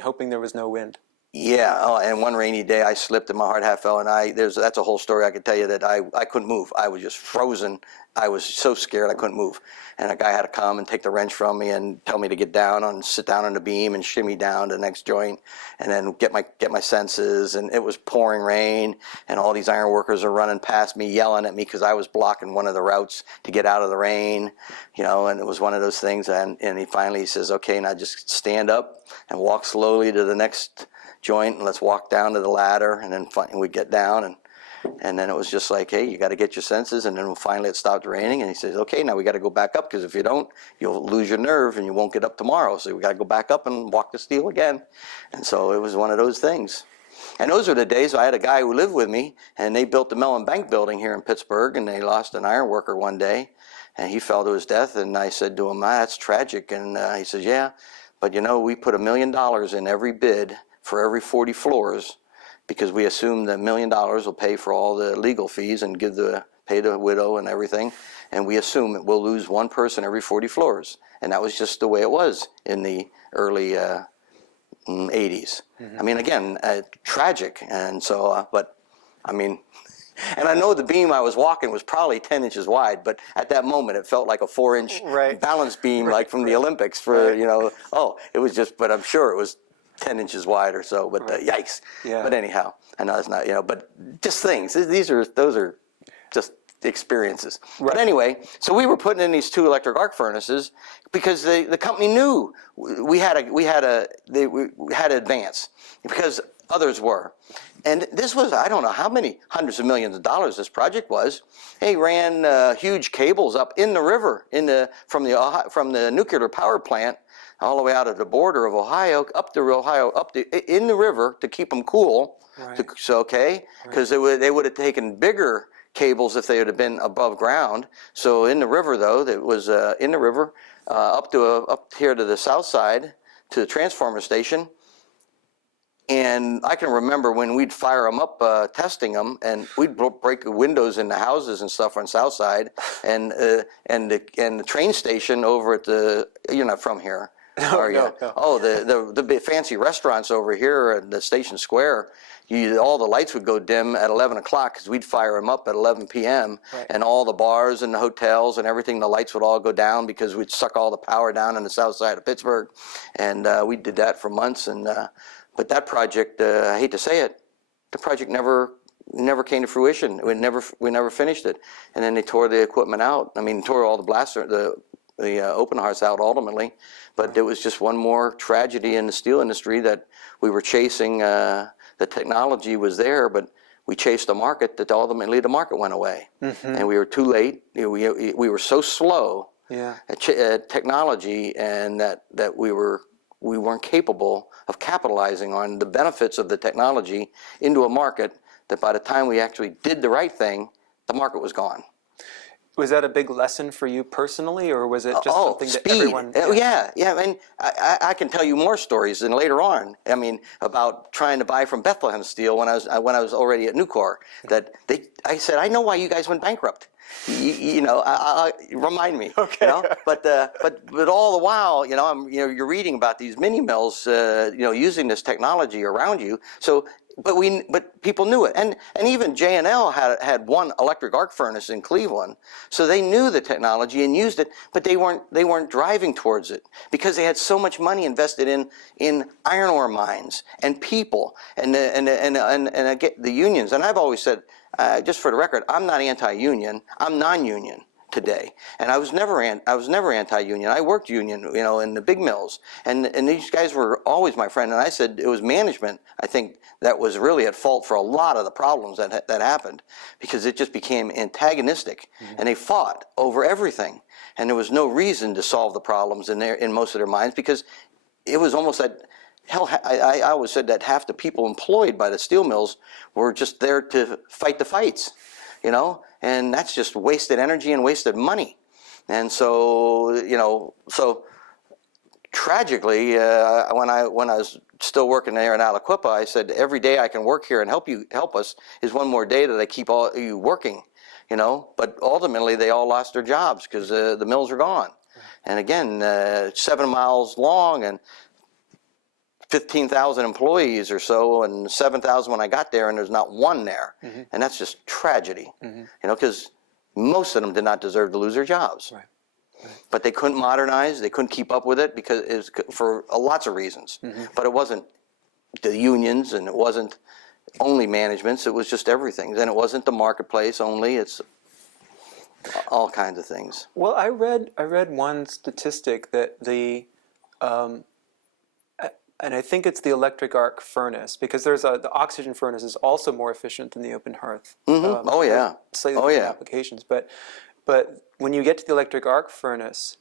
hoping there was no wind. Yeah, and one rainy day I slipped and my heart half fell, and that's a whole story I could tell you, that I couldn't move. I was just frozen. I was so scared I couldn't move. And a guy had to come and take the wrench from me and tell me to get down and sit down on the beam and shimmy down to the next joint and then get my senses. And it was pouring rain, and all these iron workers are running past me, yelling at me because I was blocking one of the routes to get out of the rain, and it was one of those things. And he finally says, okay, now just stand up and walk slowly to the next joint, and let's walk down to the ladder. And then we get down, and then it was just like, hey, you got to get your senses. And then finally it stopped raining, and he says, okay, now we got to go back up, because if you don't, you'll lose your nerve and you won't get up tomorrow. So we got to go back up and walk the steel again. And so it was one of those things. And those were the days. I had a guy who lived with me, and they built the Mellon Bank building here in Pittsburgh, and they lost an iron worker one day, and he fell to his death. And I said to him, that's tragic. And he says, yeah, but we put $1 million in every bid for every 40 floors, because we assume that $1 million will pay for all the legal fees and pay the widow and everything, and we assume it will lose one person every 40 floors, and that was just the way it was in the early 80s. Mm-hmm. I mean, again, tragic, and so, and I know the beam I was walking was probably 10 inches wide, but at that moment it felt like a 4-inch balance beam, like from the Olympics for, it was just, but I'm sure it was 10 inches wide or so, but yikes. Yeah. But anyhow, I know it's not, but just things. Those are just experiences. Right. But anyway, so we were putting in these 2 electric arc furnaces because the company knew we had to advance, because others were. And this was, I don't know how many hundreds of millions of dollars this project was. They ran huge cables up in the river from the nuclear power plant all the way out of the border of Ohio, in the river to keep them cool. Right. Because they would have taken bigger cables if they would have been above ground. So in the river, though, it was in the river up here to the south side to the transformer station. And I can remember when we'd fire them up, testing them, and we'd break the windows in the houses and stuff on the south side, and the train station over at you're not from here. No. Oh, the big fancy restaurants over here at the Station Square, all the lights would go dim at 11 o'clock because we'd fire them up at 11 p.m. Right. And all the bars and the hotels and everything, the lights would all go down because we'd suck all the power down on the south side of Pittsburgh. And we did that for months. And but that project, I hate to say it, the project never came to fruition. We never finished it. And then they tore the equipment out. I mean, tore all the blaster, the open hearts out ultimately. But it was just one more tragedy in the steel industry that we were chasing. The technology was there, but we chased the market that ultimately the market went away. Mm-hmm. And we were too late. We were so slow at technology, and that we weren't capable of capitalizing on the benefits of the technology into a market that by the time we actually did the right thing, the market was gone. Was that a big lesson for you personally, or was it just something speed. That everyone... Yeah. I mean, I can tell you more stories than later on. I mean, about trying to buy from Bethlehem Steel when I was already at Nucor. That I said, I know why you guys went bankrupt. Remind me. Okay. But all the while, you're reading about these mini mills, using this technology around you. So. But people knew it, and even J&L had one electric arc furnace in Cleveland, so they knew the technology and used it, but they weren't driving towards it because they had so much money invested in iron ore mines and people and the unions. And I've always said, just for the record, I'm not anti-union, I'm non-union. today. And I was never anti-union. I worked union, in the big mills, and these guys were always my friend. And I said it was management, I think, that was really at fault for a lot of the problems that happened, because it just became antagonistic, and they fought over everything, and there was no reason to solve the problems in most of their minds, because it was almost that. Hell, I always said that half the people employed by the steel mills were just there to fight the fights, and that's just wasted energy and wasted money. And so, tragically, when I was still working there in Aliquippa, I said, every day I can work here and help us is one more day that I keep all you working, But ultimately, they all lost their jobs because the mills are gone. And again, 7 miles long and 15,000 employees or so, and 7,000 when I got there, and there's not one there. And that's just tragedy, because most of them did not deserve to lose their jobs. Right. But they couldn't modernize, they couldn't keep up with it because it was for lots of reasons. But it wasn't the unions, and it wasn't only managements, it was just everything. And it wasn't the marketplace only, it's all kinds of things. Well, I read one statistic that and I think it's the electric arc furnace, because the oxygen furnace is also more efficient than the open hearth. Oh yeah. Slightly different applications, but when you get to the electric arc furnace,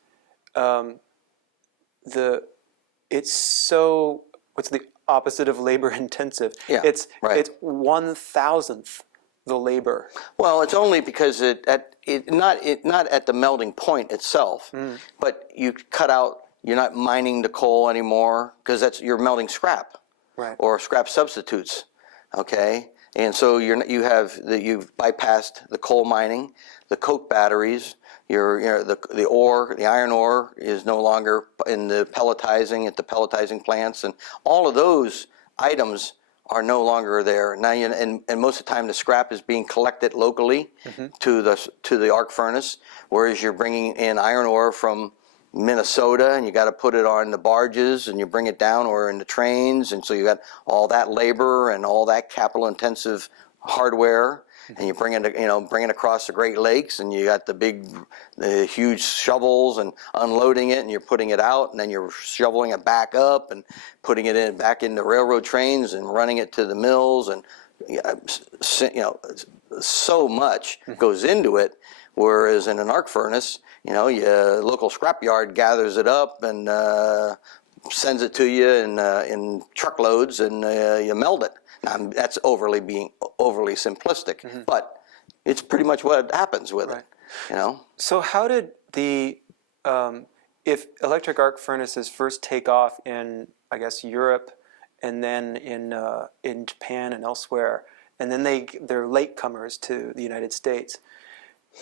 it's so, what's the opposite of labor intensive? Yeah, it's right. It's 1,000th the labor. Well, it's only because not at the melting point itself, but you cut out. You're not mining the coal anymore because you're melting scrap, right, or scrap substitutes, okay? And so you've bypassed the coal mining, the coke batteries. The ore, the iron ore, is no longer in the pelletizing at the pelletizing plants, and all of those items are no longer there now. And most of the time, the scrap is being collected locally to the arc furnace, whereas you're bringing in iron ore from Minnesota, and you got to put it on the barges, and you bring it down, or in the trains, and so you got all that labor and all that capital-intensive hardware, and you bring it across the Great Lakes, and you got the huge shovels and unloading it, and you're putting it out, and then you're shoveling it back up and putting it back in the railroad trains and running it to the mills, and so much goes into it. Whereas in an arc furnace, your local scrapyard gathers it up and sends it to you in truckloads, and you meld it. Now, that's being overly simplistic, but it's pretty much what happens with it. So how did if electric arc furnaces first take off in, I guess, Europe, and then in Japan and elsewhere, and then they're latecomers to the United States?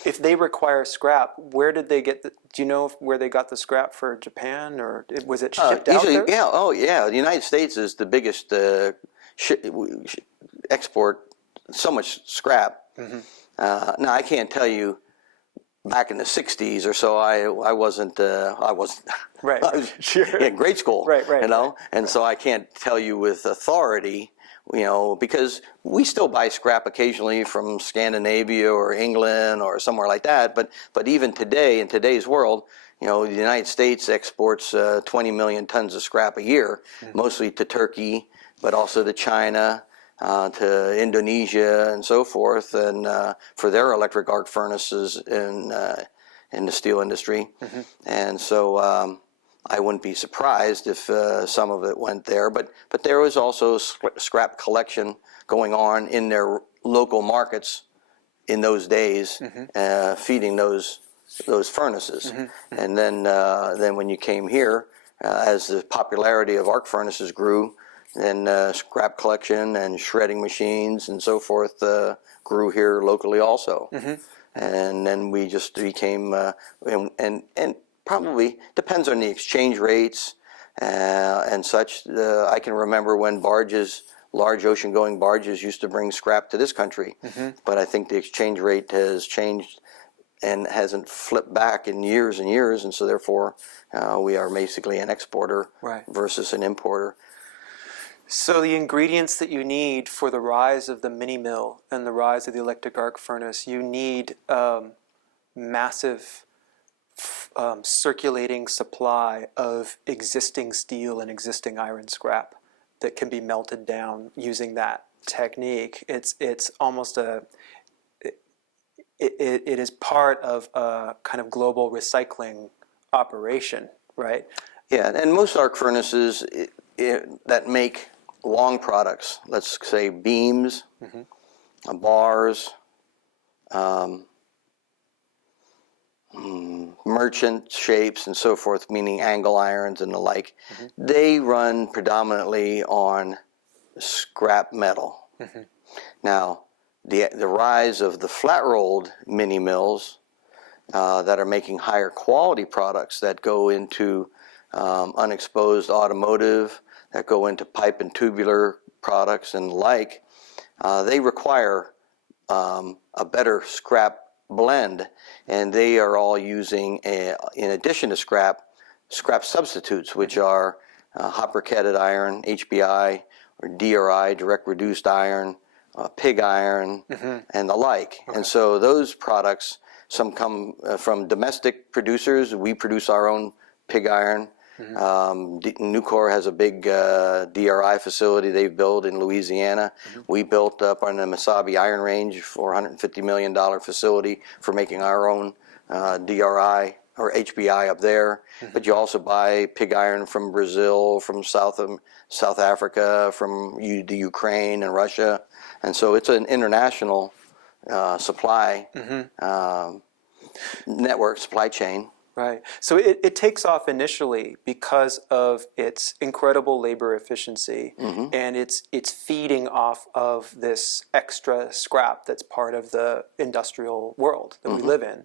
If they require scrap, where did they get do you know where they got the scrap for Japan, or was it shipped out there? Yeah, oh yeah. The United States is the biggest export, so much scrap. Now, I can't tell you back in the 60s or so, I wasn't right. I was Sure. in grade school, right, and so I can't tell you with authority, because we still buy scrap occasionally from Scandinavia or England or somewhere like that, but even today, in today's world, the United States exports 20 million tons of scrap a year, mostly to Turkey, but also to China, to Indonesia and so forth, and for their electric arc furnaces in the steel industry. And so I wouldn't be surprised if some of it went there, but there was also scrap collection going on in their local markets in those days, feeding those furnaces. And then when you came here, as the popularity of arc furnaces grew, then scrap collection and shredding machines and so forth grew here locally also. And then we just became, and probably depends on the exchange rates and such. I can remember when large ocean-going barges used to bring scrap to this country, but I think the exchange rate has changed and hasn't flipped back in years and years, and so therefore we are basically an exporter versus an importer. So the ingredients that you need for the rise of the mini mill and the rise of the electric arc furnace, you need massive circulating supply of existing steel and existing iron scrap that can be melted down using that technique. It's almost it is part of a kind of global recycling operation, right? Yeah, and most arc furnaces that make long products, let's say beams, bars, merchant shapes and so forth, meaning angle irons and the like, they run predominantly on scrap metal. Now, the rise of the flat-rolled mini mills that are making higher quality products that go into unexposed automotive, that go into pipe and tubular products and the like, they require a better scrap blend, and they are all using, in addition to scrap substitutes, which are hot briquetted iron, HBI, or DRI, direct reduced iron, pig iron, and the like. And so those products, some come from domestic producers. We produce our own pig iron. Nucor has a big DRI facility they've built in Louisiana. We built up on the Mesabi Iron Range, $450 million facility for making our own DRI or HBI up there. But you also buy pig iron from Brazil, from South Africa, from the Ukraine and Russia. And so it's an international supply network, supply chain. Right. So it takes off initially because of its incredible labor efficiency, and it's feeding off of this extra scrap that's part of the industrial world that we live in.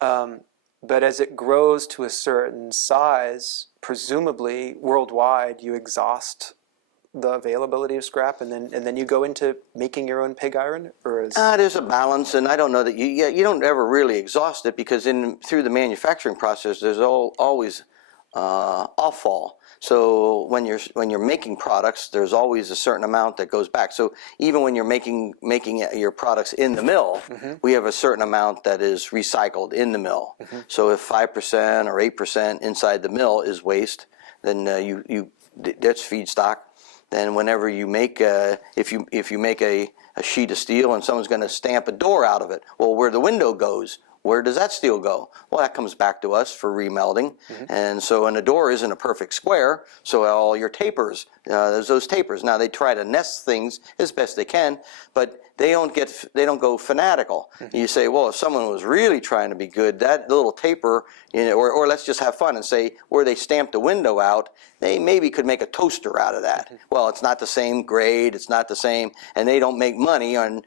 But as it grows to a certain size, presumably worldwide, you exhaust the availability of scrap, and then you go into making your own pig iron, or is there's a balance, and I don't know that you don't ever really exhaust it, because through the manufacturing process there's always offall. So when you're making products, there's always a certain amount that goes back. So even when you're making your products in the mill, we have a certain amount that is recycled in the mill. So if 5% or 8% inside the mill is waste, then that's feedstock. Then whenever you make if you make a sheet of steel and someone's going to stamp a door out of it, well, where the window goes, where does that steel go? Well, that comes back to us for remelting. And so, and a door isn't a perfect square, so all your tapers, there's those tapers. Now they try to nest things as best they can, but they don't go fanatical. You say, well, if someone was really trying to be good, that little taper, or let's just have fun and say where they stamped the window out, they maybe could make a toaster out of that. Well, it's not the same grade, it's not the same, and they don't make money on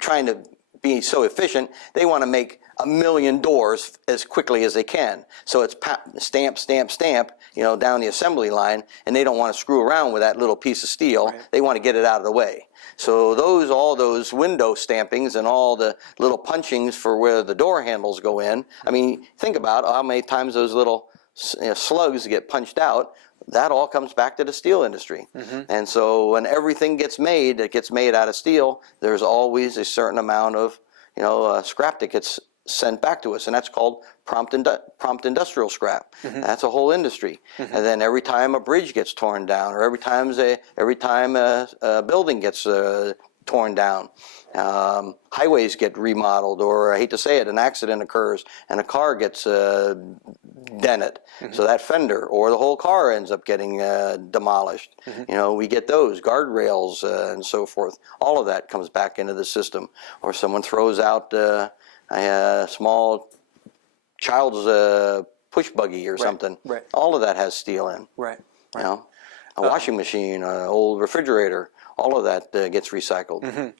trying to be so efficient. They want to make 1 million doors as quickly as they can. So it's stamp, stamp, stamp, down the assembly line, and they don't want to screw around with that little piece of steel. Right. They want to get it out of the way. So all those window stampings and all the little punchings for where the door handles go in. I mean, think about how many times those little slugs get punched out. That all comes back to the steel industry. And so when everything gets made out of steel, there's always a certain amount of scrap that gets sent back to us, and that's called prompt industrial scrap. That's a whole industry. And then every time a bridge gets torn down, or every time a building gets torn down, highways get remodeled, or I hate to say it, an accident occurs and a car gets dented. So that fender or the whole car ends up getting demolished. We get those guardrails and so forth. All of that comes back into the system. Or someone throws out a small child's push buggy or something. Right. All of that has steel in. Right. A washing machine, an old refrigerator. All of that gets recycled.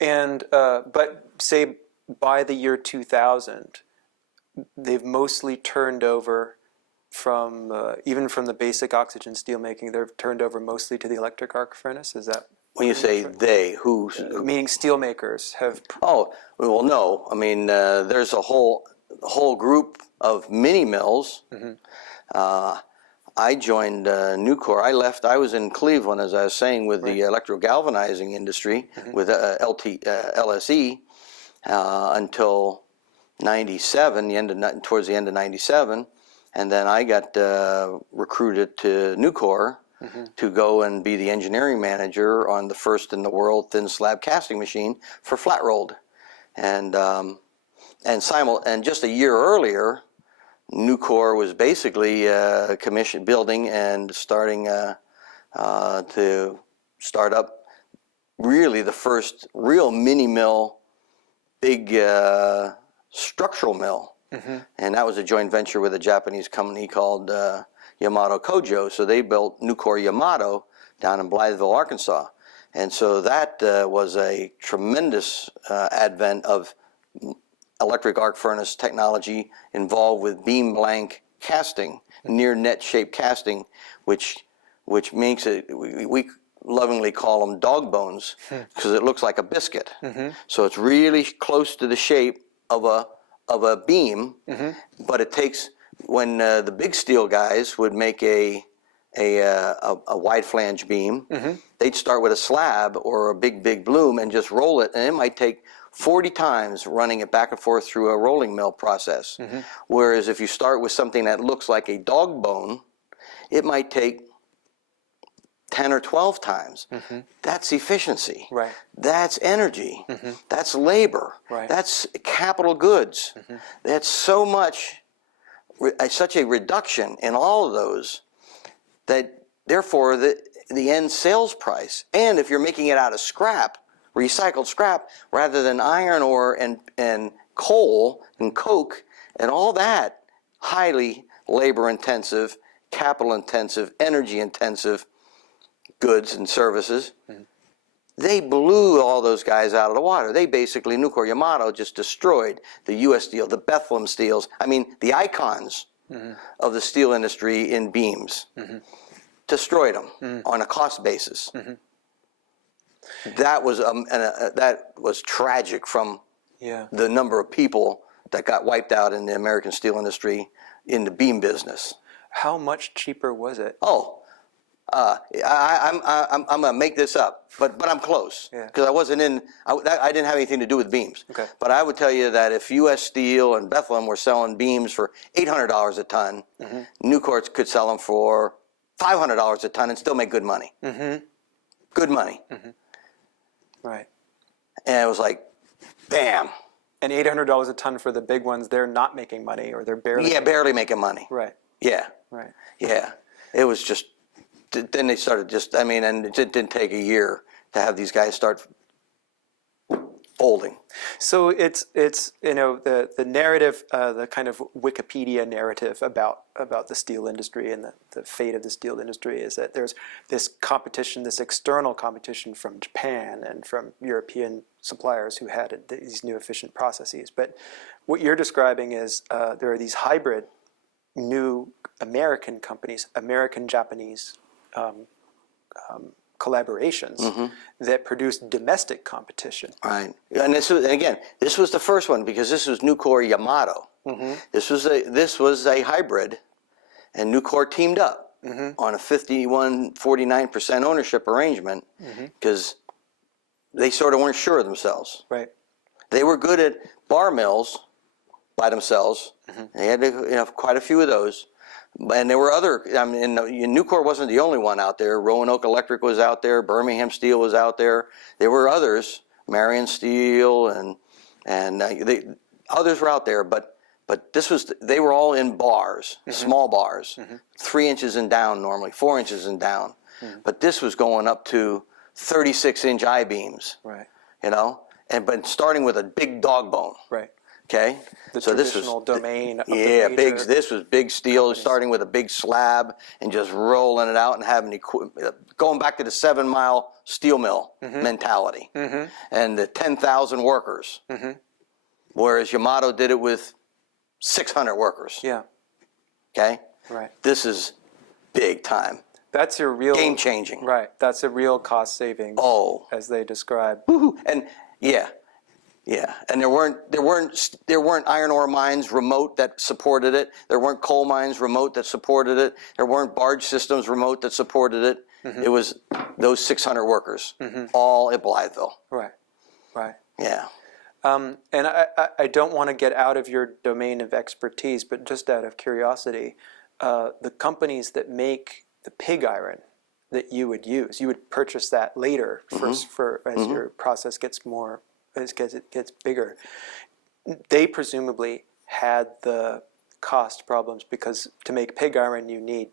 And but say by the year 2000, they've mostly turned over from even from the basic oxygen steel making. They've turned over mostly to the electric arc furnace. Is that when you say they? Who? Meaning steel makers have. Oh well, no. I mean, there's a whole group of mini mills. I joined Nucor. I was in Cleveland, as I was saying, with the electrogalvanizing industry, with LSE, until '97, towards the end of '97, and then I got recruited to Nucor to go and be the engineering manager on the first in the world thin slab casting machine for flat rolled, and just a year earlier, Nucor was basically building and starting to start up really the first real mini mill, big structural mill. And that was a joint venture with a Japanese company called Yamato Kojo. So they built Nucor Yamato down in Blytheville, Arkansas. And so that was a tremendous advent of electric arc furnace technology involved with beam blank casting, near net shape casting, which makes it, we lovingly call them dog bones because it looks like a biscuit. So it's really close to the shape of a beam, but it takes, when the big steel guys would make a wide flange beam, they'd start with a slab or a big bloom and just roll it, and it might take 40 times running it back and forth through a rolling mill process. Whereas if you start with something that looks like a dog bone, it might take 10 or 12 times. That's efficiency. Right. That's energy. That's labor. Right. That's capital goods. That's so much, such a reduction in all of those that therefore the end sales price, and if you're making it out of scrap, recycled scrap, rather than iron ore and coal and coke and all that highly labor intensive, capital intensive, energy intensive goods and services, they blew all those guys out of the water. They basically, Nucor Yamato just destroyed the U.S. Steel, the Bethlehem Steels, I mean the icons of the steel industry in beams, destroyed them on a cost basis. That was tragic from the number of people that got wiped out in the American steel industry in the beam business. How much cheaper was it? Oh, I'm gonna make this up, but I'm close because I wasn't in. I didn't have anything to do with beams. Okay. But I would tell you that if U.S. Steel and Bethlehem were selling beams for $800 a ton, Nucor could sell them for $500 a ton and still make good money. Good money. Right. And it was like, bam. And $800 a ton for the big ones, they're not making money, or they're barely. Yeah, barely making money. Right. Yeah. Right. Yeah. It was just. Then they started just. I mean, and it didn't take a year to have these guys start folding. So it's the narrative, the kind of Wikipedia narrative about the steel industry and the fate of the steel industry is that there's this competition, this external competition from Japan and from European suppliers who had these new efficient processes. But what you're describing is there are these hybrid new American companies, American-Japanese collaborations that produce domestic competition. Right, and this was the first one because this was Nucor Yamato. This was a hybrid, and Nucor teamed up on a 51-49% ownership arrangement because they sort of weren't sure of themselves. Right. They were good at bar mills by themselves. They had quite a few of those. And there were other, I mean, Nucor wasn't the only one out there. Roanoke Electric was out there. Birmingham Steel was out there. There were others, Marion Steel, and others were out there. But they were all in bars, small bars, 3 inches and down normally, 4 inches and down. But this was going up to 36-inch I-beams. Right. But starting with a big dog bone. Right. Okay, so traditional domain. Of this was big steel, companies. Starting with a big slab and just rolling it out and having going back to the 7 Mile steel mill mentality and the 10,000 workers, whereas Yamato did it with 600 workers. Yeah. Okay. Right. This is big time. That's your real game changing. Right. That's a real cost savings. Oh, as they describe. And yeah. Yeah, and there weren't iron ore mines remote that supported it. There weren't coal mines remote that supported it. There weren't barge systems remote that supported it. It was those 600 workers, all at Blytheville. Right, right. Yeah. And I don't want to get out of your domain of expertise, but just out of curiosity, the companies that make the pig iron that you would purchase that later as your process gets more, as it gets bigger. They presumably had the cost problems because to make pig iron you need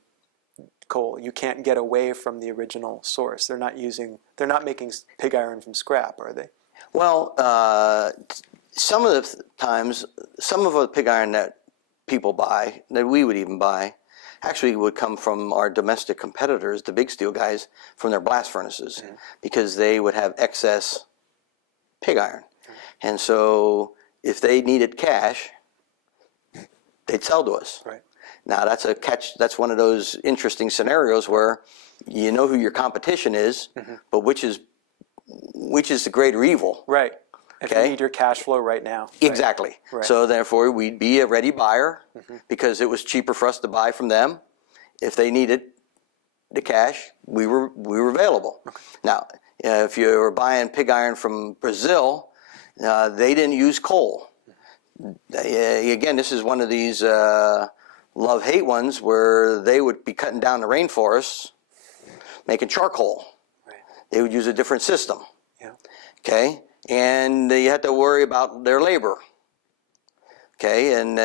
coal. You can't get away from the original source. They're not making pig iron from scrap, are they? Well, some of the times, some of the pig iron that people buy, that we would even buy, actually would come from our domestic competitors, the big steel guys, from their blast furnaces, because they would have excess pig iron. And so if they needed cash, they'd sell to us. Right. Now that's a catch. That's one of those interesting scenarios where you know who your competition is, but which is the greater evil. Right. If Okay. you need your cash flow right now. Exactly. Right. So therefore, we'd be a ready buyer because it was cheaper for us to buy from them. If they needed the cash, we were available. Okay. Now, if you were buying pig iron from Brazil, they didn't use coal. Again, this is one of these love-hate ones where they would be cutting down the rainforests, making charcoal. Right. They would use a different system. Yeah. Okay, and you had to worry about their labor. Okay, and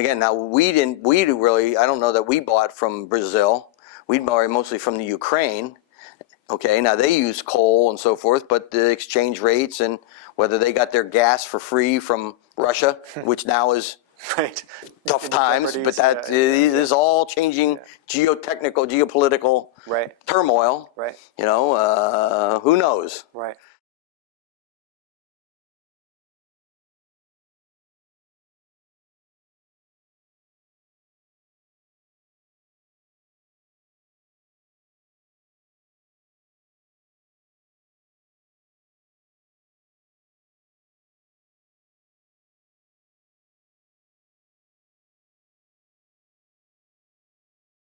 again, now we really, I don't know that we bought from Brazil. We bought mostly from the Ukraine. Okay, now they use coal and so forth, but the exchange rates and whether they got their gas for free from Russia, which now is Right. tough times, but that is all changing geopolitical Right. turmoil. Right. You know, who knows? Right.